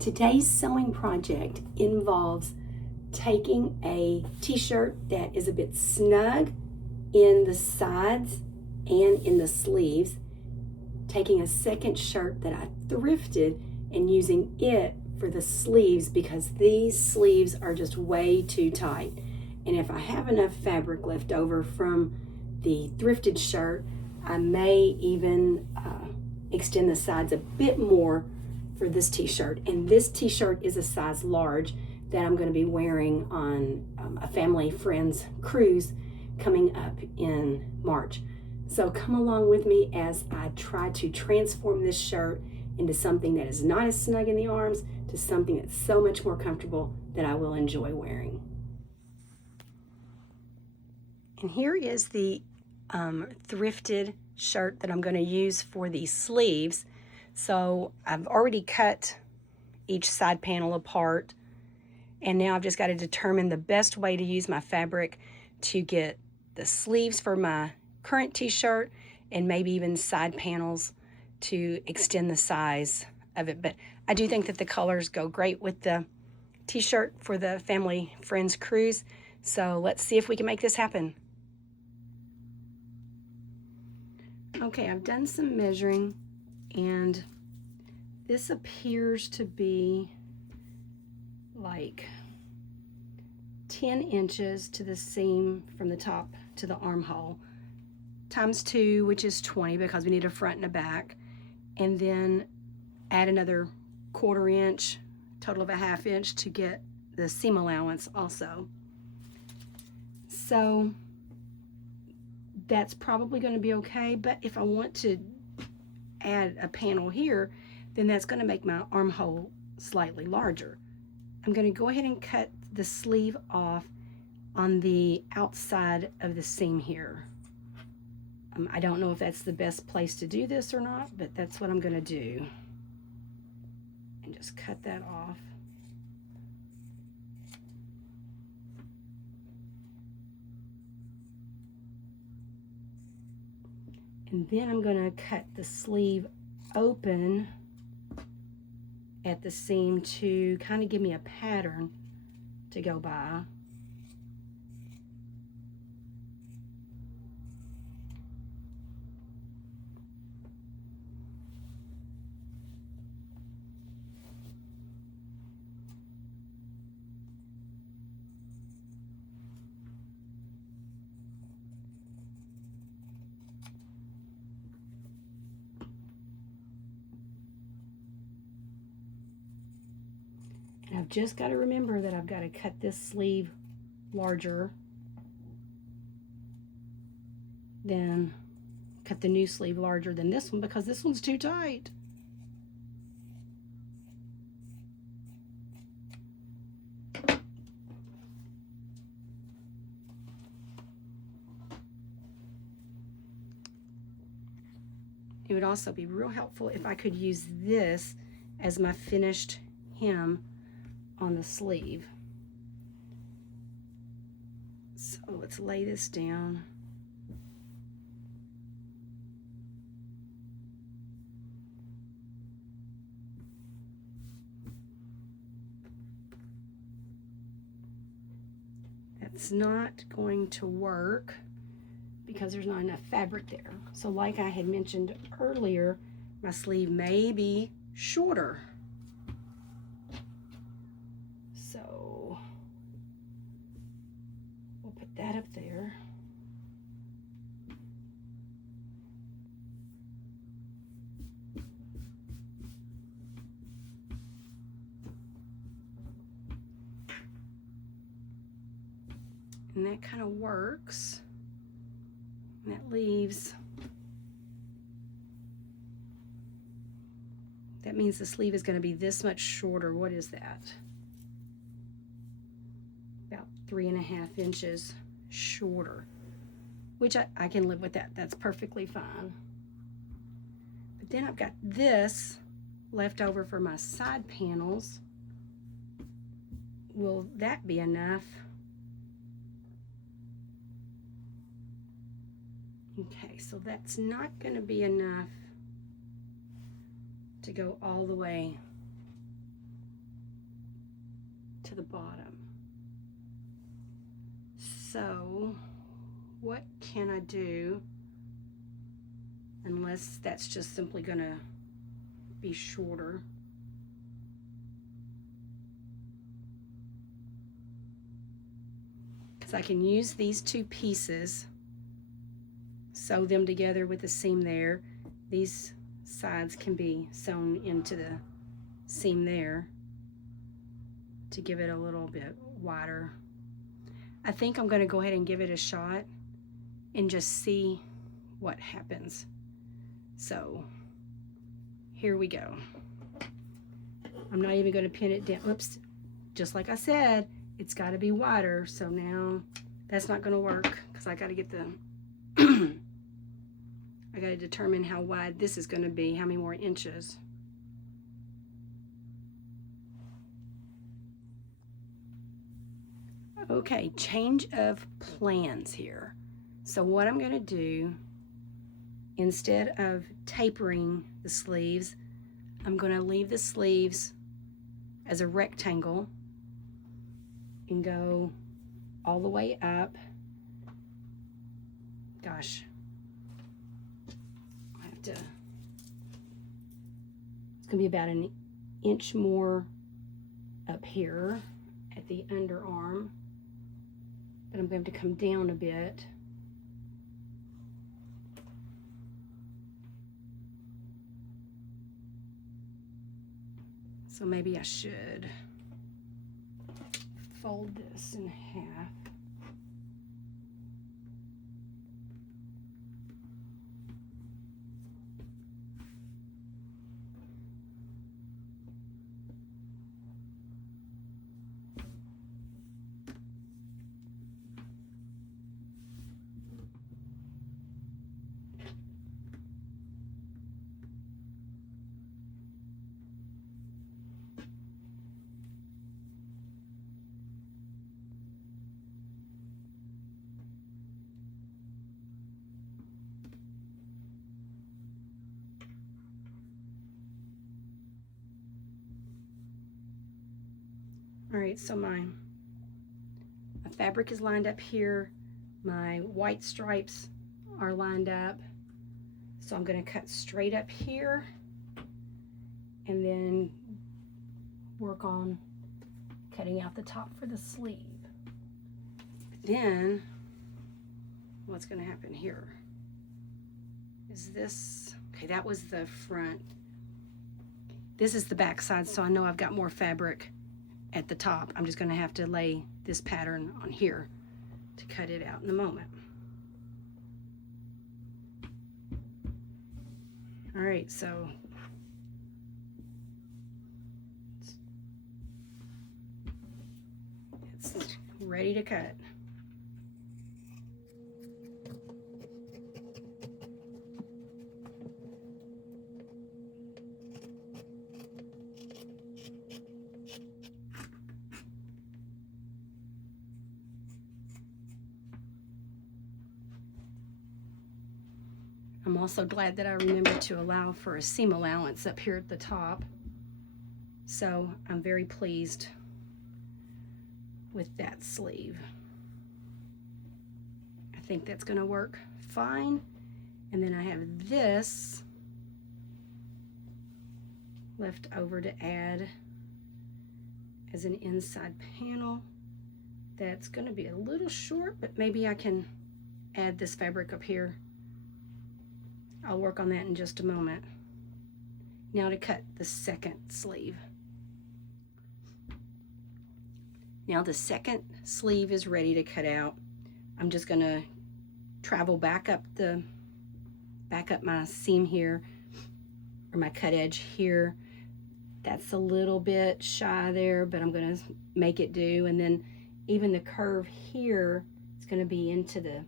Today's sewing project involves taking a t-shirt that is a bit snug in the sides and in the sleeves, taking a second shirt that I thrifted and using it for the sleeves because these sleeves are just way too tight. And if I have enough fabric left over from the thrifted shirt, I may even extend the sides a bit more for this t-shirt. And this t-shirt is a size large that I'm going to be wearing on a family friend's cruise coming up in March. So come along with me as I try to transform this shirt into something that is not as snug in the arms to something that's so much more comfortable that I will enjoy wearing. And here is the thrifted shirt that I'm going to use for the sleeves. So I've already cut each side panel apart, and now I've just got to determine the best way to use my fabric to get the sleeves for my current t-shirt and maybe even side panels to extend the size of it. But I do think that the colors go great with the t-shirt for the family friends cruise. So let's see if we can make this happen. Okay, I've done some measuring, and this appears to be like 10 inches to the seam from the top to the armhole, times 2, which is 20 because we need a front and a back, and then add another 1/4 inch, total of a 1/2 inch to get the seam allowance also. So that's probably going to be okay, but if I want to add a panel here, then that's going to make my armhole slightly larger. I'm going to go ahead and cut the sleeve off on the outside of the seam here. I don't know if that's the best place to do this or not, but that's what I'm going to do. And just cut that off. And then I'm going to cut the sleeve open at the seam to kind of give me a pattern to go by. And I've just got to remember that I've got to cut this sleeve larger, then cut the new sleeve larger than this one because this one's too tight. It would also be real helpful if I could use this as my finished hem on the sleeve. So let's lay this down. That's not going to work because there's not enough fabric there. So like I had mentioned earlier, my sleeve may be shorter. So we'll put that up there. And that kind of works. And that leaves, that means the sleeve is going to be this much shorter. What is that? About 3.5 inches shorter, which I can live with that. That's perfectly fine. But then I've got this left over for my side panels. Will that be enough? Okay, so that's not going to be enough to go all the way to the bottom. So what can I do, unless that's just simply gonna be shorter? Because I can use these two pieces, sew them together with the seam there. These sides can be sewn into the seam there to give it a little bit wider. I think I'm going to go ahead and give it a shot and just see what happens. So here we go. I'm not even going to pin it down. Oops, just like I said, it's got to be wider. So now that's not going to work because I got to get the I got to determine how wide this is going to be, how many more inches. Okay, change of plans here. So what I'm going to do, instead of tapering the sleeves, I'm going to leave the sleeves as a rectangle and go all the way up. Gosh, I have to, it's going to be about an inch more up here at the underarm. But I'm going to come down a bit. So maybe I should fold this in half. All right, so my fabric is lined up here. My white stripes are lined up. So I'm going to cut straight up here and then work on cutting out the top for the sleeve. Then what's going to happen here is this. Okay, that was the front. This is the back side, so I know I've got more fabric at the top. I'm just going to have to lay this pattern on here to cut it out in a moment. All right, so it's ready to cut. I'm also glad that I remembered to allow for a seam allowance up here at the top. So I'm very pleased with that sleeve. I think that's going to work fine. And then I have this left over to add as an inside panel. That's going to be a little short, but maybe I can add this fabric up here. I'll work on that in just a moment. Now to cut the second sleeve. Now the second sleeve is ready to cut out. I'm just going to travel back up my seam here, or my cut edge here. That's a little bit shy there, but I'm going to make it do. And then even the curve here is going to be into the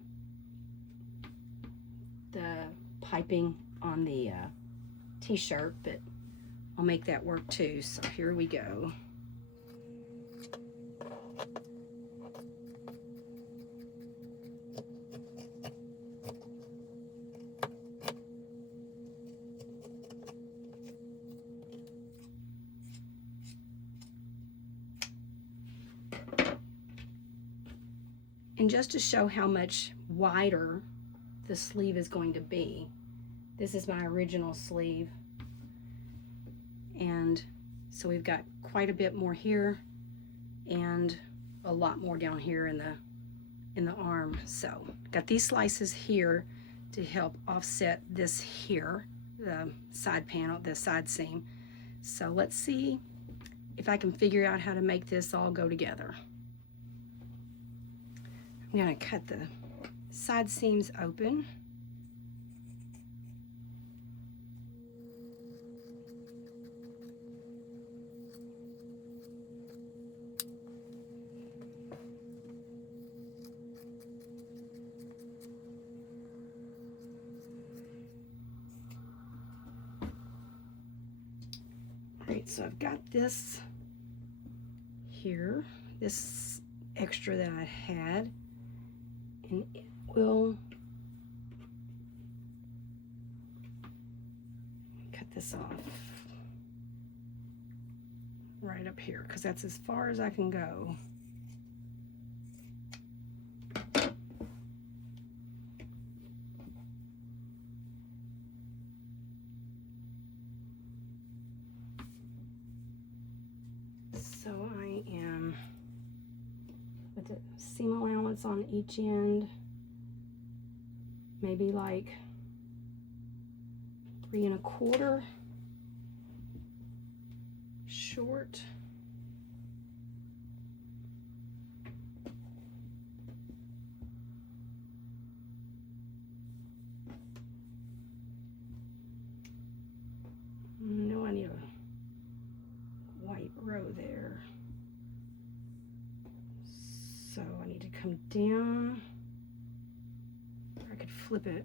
piping on the t-shirt, but I'll make that work too. So here we go. And just to show how much wider the sleeve is going to be, this is my original sleeve. And so we've got quite a bit more here and a lot more down here in the arm. So got these slices here to help offset this here, the side panel, the side seam. So let's see if I can figure out how to make this all go together. I'm going to cut the side seams open. Alright, so I've got this here, this extra that I had, and it will cut this off right up here because that's as far as I can go. So I am with the seam allowance on each end, maybe like 3 1/4 short. No, I need a white row there. So I need to come down. I could flip it.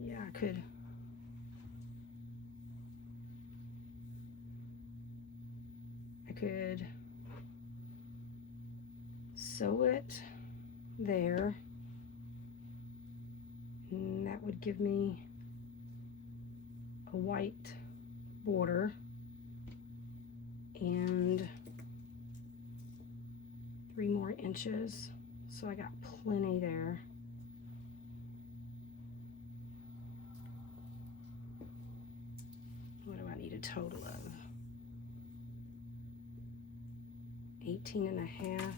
Yeah, I could. I could sew it there, and that would give me a white border and 3 more inches, so I got plenty there. What do I need a total of? 18 1/2.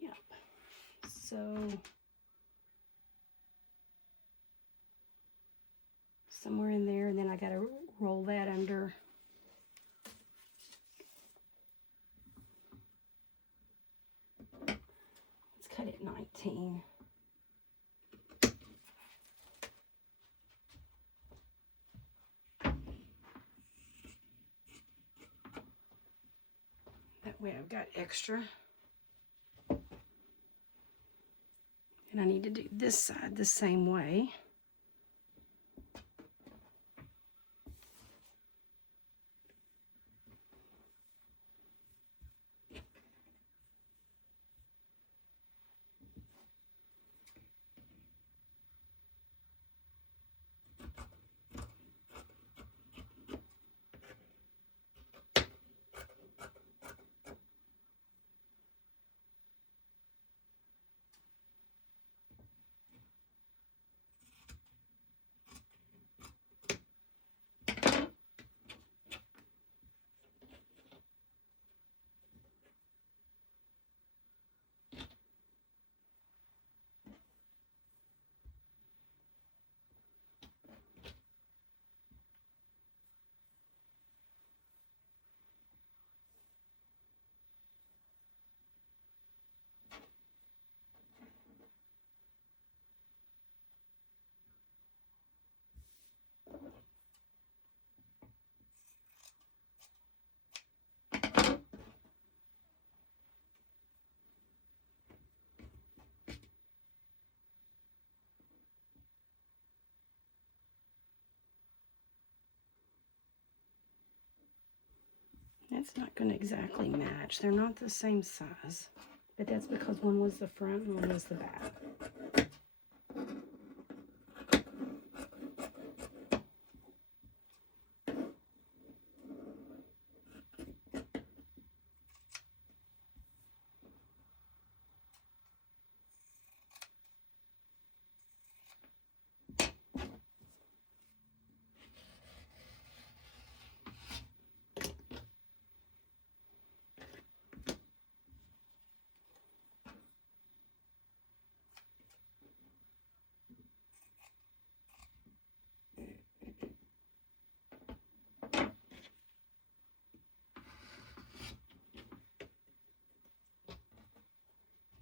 Yep. So somewhere in there, and then I got to roll that under. Let's cut it 19. That way I've got extra. And I need to do this side the same way. It's not going to exactly match. They're not the same size, but that's because one was the front and one was the back.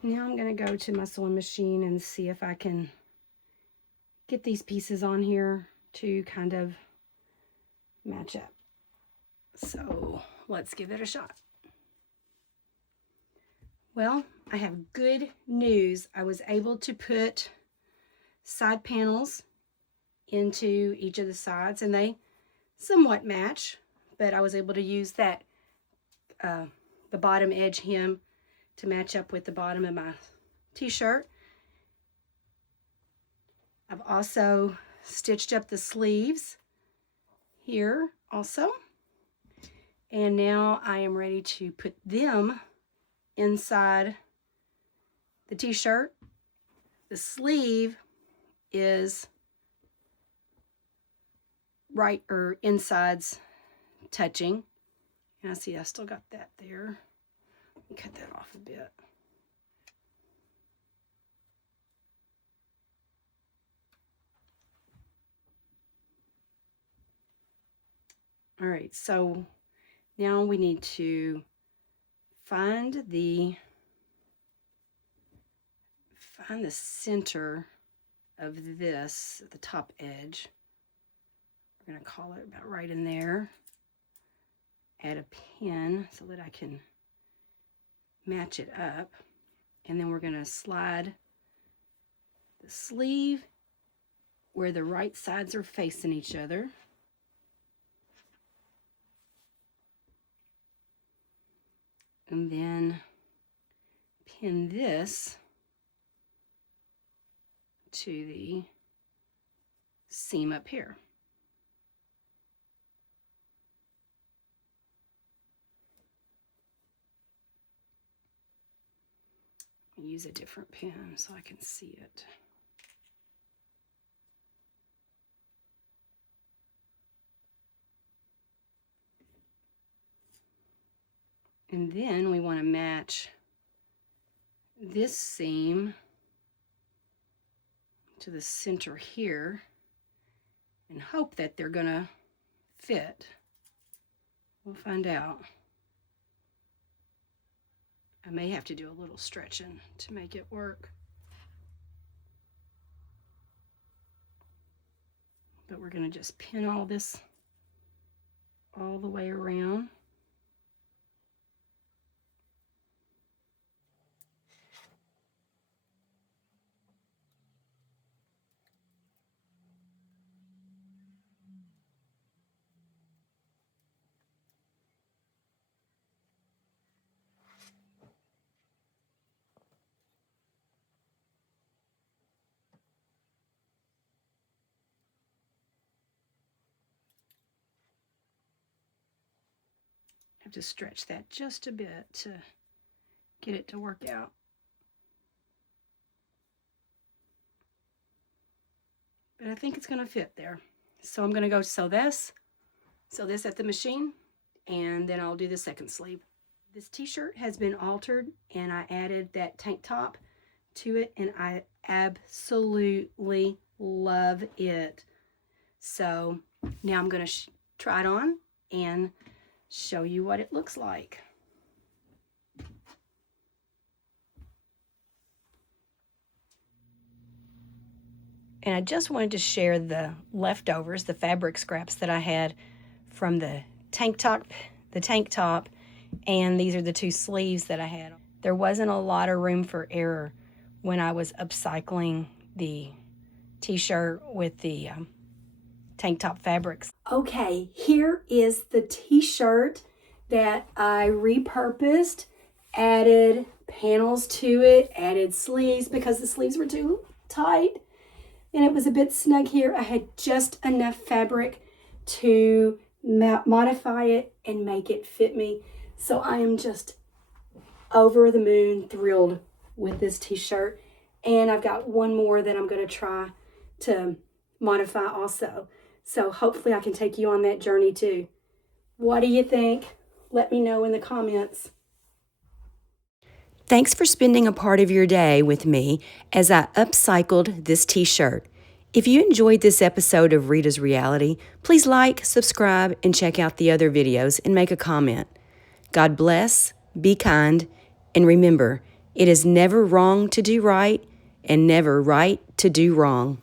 Now I'm going to go to my sewing machine and see if I can get these pieces on here to kind of match up. So let's give it a shot. Well, I have good news. I was able to put side panels into each of the sides, and they somewhat match, but I was able to use that the bottom edge hem to match up with the bottom of my t-shirt. I've also stitched up the sleeves here also, and now I am ready to put them inside the t-shirt. The sleeve is right or insides touching, and I see I still got that there. Let me cut that off a bit. All right, so now we need to find the center of this at the top edge. We're going to call it about right in there. Add a pin so that I can match it up, and then we're going to slide the sleeve where the right sides are facing each other. And then pin this to the seam up here. Use a different pin so I can see it. And then we want to match this seam to the center here and hope that they're going to fit. We'll find out. I may have to do a little stretching to make it work. But we're going to just pin all this all the way around. Have to stretch that just a bit to get it to work out. But I think it's going to fit there. So I'm going to go sew this at the machine, and then I'll do the second sleeve. This t-shirt has been altered, and I added that tank top to it, and I absolutely love it. So now I'm going to try it on and show you what it looks like. And I just wanted to share the leftovers, the fabric scraps that I had from the tank top, and these are the two sleeves that I had. There wasn't a lot of room for error when I was upcycling the t-shirt with the tank top fabrics. Okay, here is the t-shirt that I repurposed, added panels to it, added sleeves because the sleeves were too tight and it was a bit snug here. I had just enough fabric to modify it and make it fit me. So I am just over the moon thrilled with this t-shirt. And I've got one more that I'm going to try to modify also. So hopefully I can take you on that journey too. What do you think? Let me know in the comments. Thanks for spending a part of your day with me as I upcycled this t-shirt. If you enjoyed this episode of Rita's Reality, please like, subscribe, and check out the other videos and make a comment. God bless, be kind, and remember, it is never wrong to do right and never right to do wrong.